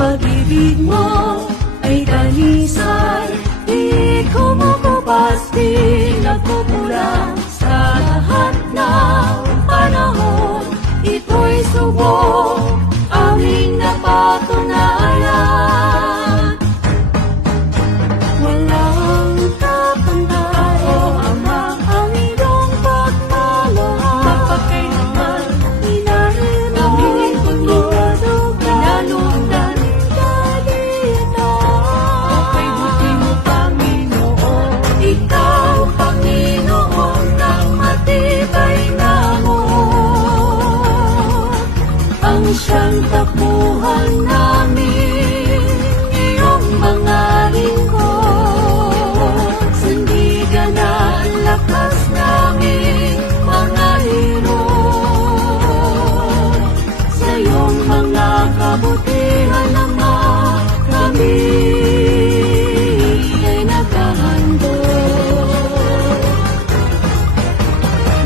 pag-ibig mo ay dalisay, di kumukupas, di nagkukulang. Sa lahat ng panahon, ito'y subok, aming napatunayan. Walang kapantay, O Ama, ang iyong pagmamahal. Kapagkailanman, inahirap, inalundan, okay, buti mo, Panginoon. Ikaw, Panginoon, ng matibay na amor, ang siyang takbuhan namin, iyong mga lingkod. Sandigan at lakas namin, mga hirot. Sa iyong mga kabutihan naman, kami ay naghahandog.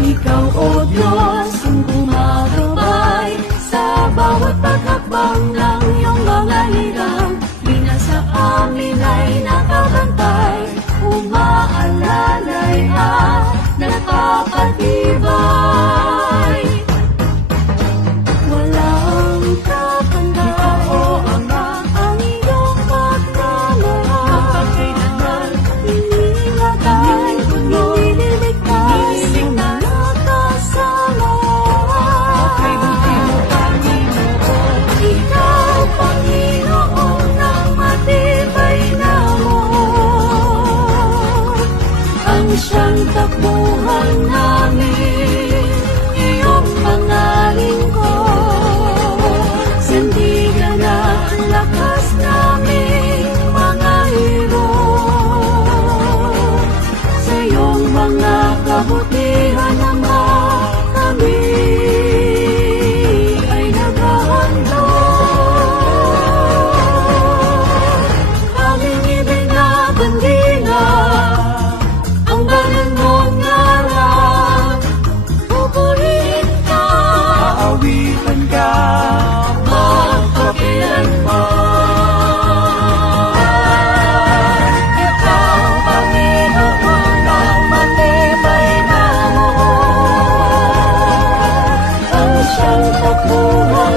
Ikaw, O Diyos, ang gumagabay sa bawat paghakbang ng iyong mga hirang. Di na sa amin ay nakabantay, umaalalay at nakapatibay. Walang kapantay, Ikaw, O Ama, ang iyong pagmamahal. Kapagkailanman, inilatay, inililigtas, nakasama. Okay, buti mo, Panginoon. Ikaw, Panginoon, ng matibay na amor, ang siyang takbuhan namin, iyong mga lingkod. Sandigan at lakas namin, mga hirot. Sa iyong mga kabutihan naman, kami ay naghahandog. Aming ibinabandila ang banal mong ngalan. Pupurihin ka, Aawitan ka magpakailanman. Ikaw, Panginoon, ang matibay na amor, ang siyang takbuhan